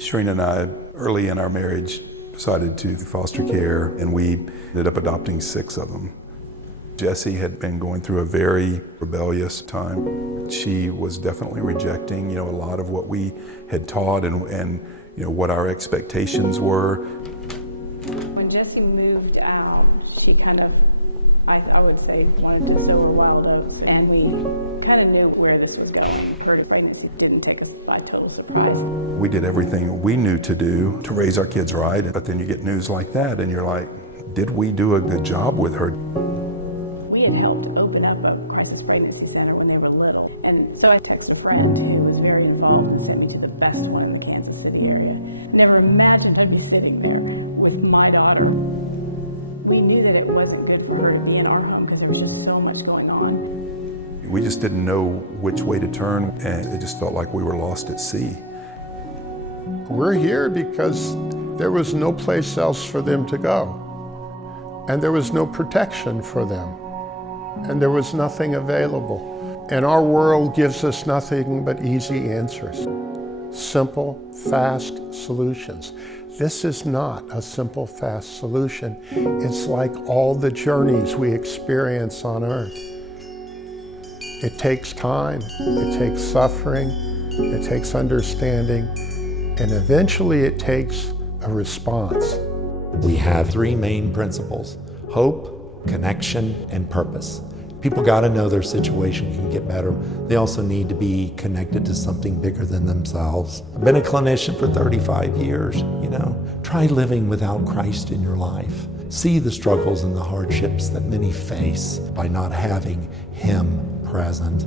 Sharina and I, early in our marriage, decided to foster care, and we ended up adopting 6 of them. Jessie had been going through a very rebellious time. She was definitely rejecting, a lot of what we had taught and what our expectations were. When Jessie moved out, she kind of, I would say, wanted to sow her wild oats, and we kind of knew where this was going. Her pregnancy didn't take us by total surprise. We did everything we knew to do to raise our kids right, but then you get news like that, and you're like, did we do a good job with her? We had helped open up a crisis pregnancy center when they were little, and so I texted a friend who was very involved and sent me to the best one in the Kansas City area. Never imagined I'd be sitting there with my daughter. We knew that it wasn't good for her to be in our home because there was just so much going on. We just didn't know which way to turn, and it just felt like we were lost at sea. We're here because there was no place else for them to go, and there was no protection for them, and there was nothing available. And our world gives us nothing but easy answers, simple, fast solutions. This is not a simple, fast solution. It's like all the journeys we experience on earth. It takes time, it takes suffering, it takes understanding, and eventually it takes a response. We have 3 main principles: hope, connection, and purpose. People got to know their situation can get better. They also need to be connected to something bigger than themselves. I've been a clinician for 35 years, Try living without Christ in your life. See the struggles and the hardships that many face by not having Him present.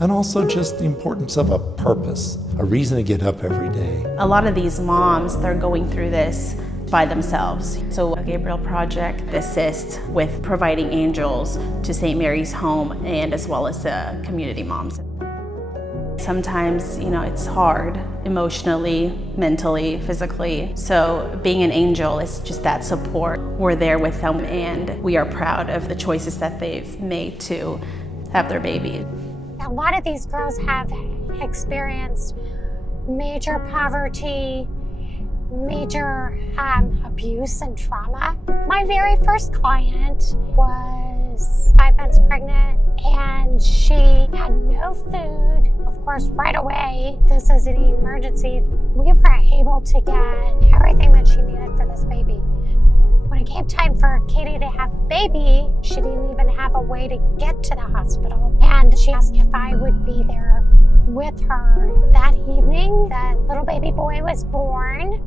And also just the importance of a purpose, a reason to get up every day. A lot of these moms, they're going through this by themselves. So a Gabriel Project assists with providing angels to St. Mary's Home and as well as community moms. Sometimes, it's hard emotionally, mentally, physically. So being an angel is just that support. We're there with them, and we are proud of the choices that they've made to have their baby. A lot of these girls have experienced major poverty, major abuse and trauma. My very first client was 5 months pregnant, and she had no food. Of course, right away, this is an emergency. We were able to get everything that she needed for this baby. When it came time for Katie to have a baby, she didn't even have a way to get to the hospital. And she asked if I would be there with her that evening. That little baby boy was born.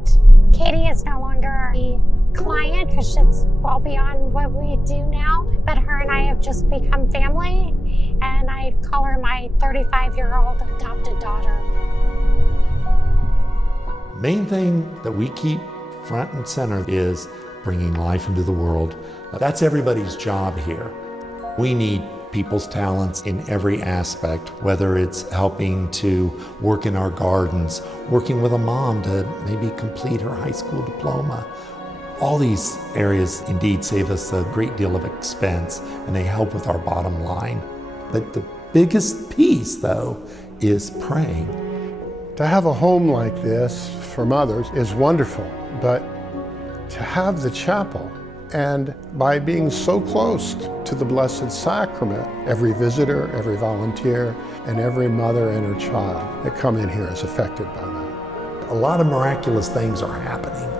Katie is no longer a client because it's well beyond what we do now. But her and I have just become family, and I call her my 35-year-old adopted daughter. Main thing that we keep front and center is bringing life into the world. That's everybody's job here. We need people's talents in every aspect, whether it's helping to work in our gardens, working with a mom to maybe complete her high school diploma. All these areas indeed save us a great deal of expense, and they help with our bottom line. But the biggest piece, though, is praying. To have a home like this for mothers is wonderful, but to have the chapel, and by being so close to the Blessed Sacrament, every visitor, every volunteer, and every mother and her child that come in here is affected by that. A lot of miraculous things are happening,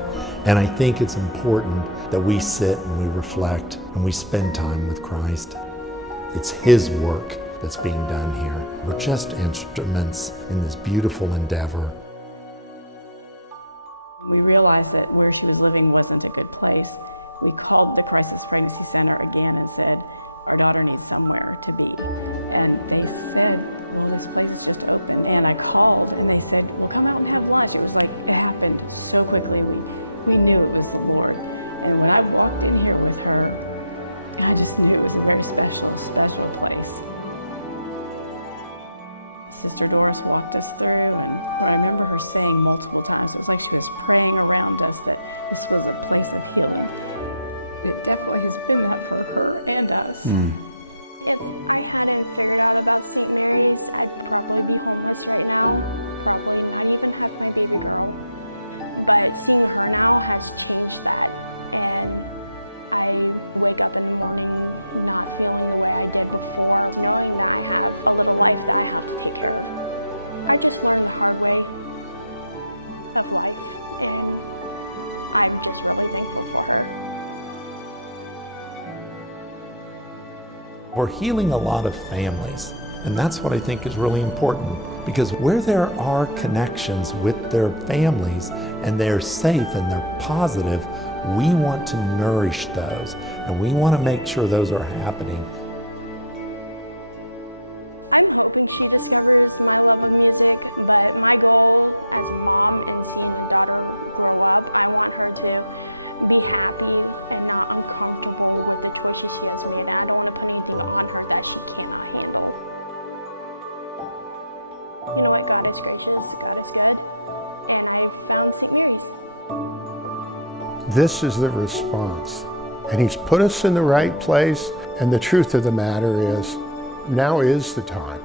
and I think it's important that we sit and we reflect and we spend time with Christ. It's His work that's being done here. We're just instruments in this beautiful endeavor. We realized that where she was living wasn't a good place. We called the Crisis Pregnancy Center again and said, our daughter needs somewhere to be. And they said, well, this place just opened. And I called and they said, well, come out and have lunch. It was like, it happened so quickly. We knew it was the Lord. And when I walked in here with her, I just knew it was a very special place. Sister Doris walked us through, and I remember her saying multiple times, it's like she was praying around us that this was a place of healing. It definitely has been that for her and us. We're healing a lot of families, and that's what I think is really important, because where there are connections with their families and they're safe and they're positive, we want to nourish those, and we want to make sure those are happening. This is the response. And He's put us in the right place. And the truth of the matter is, now is the time.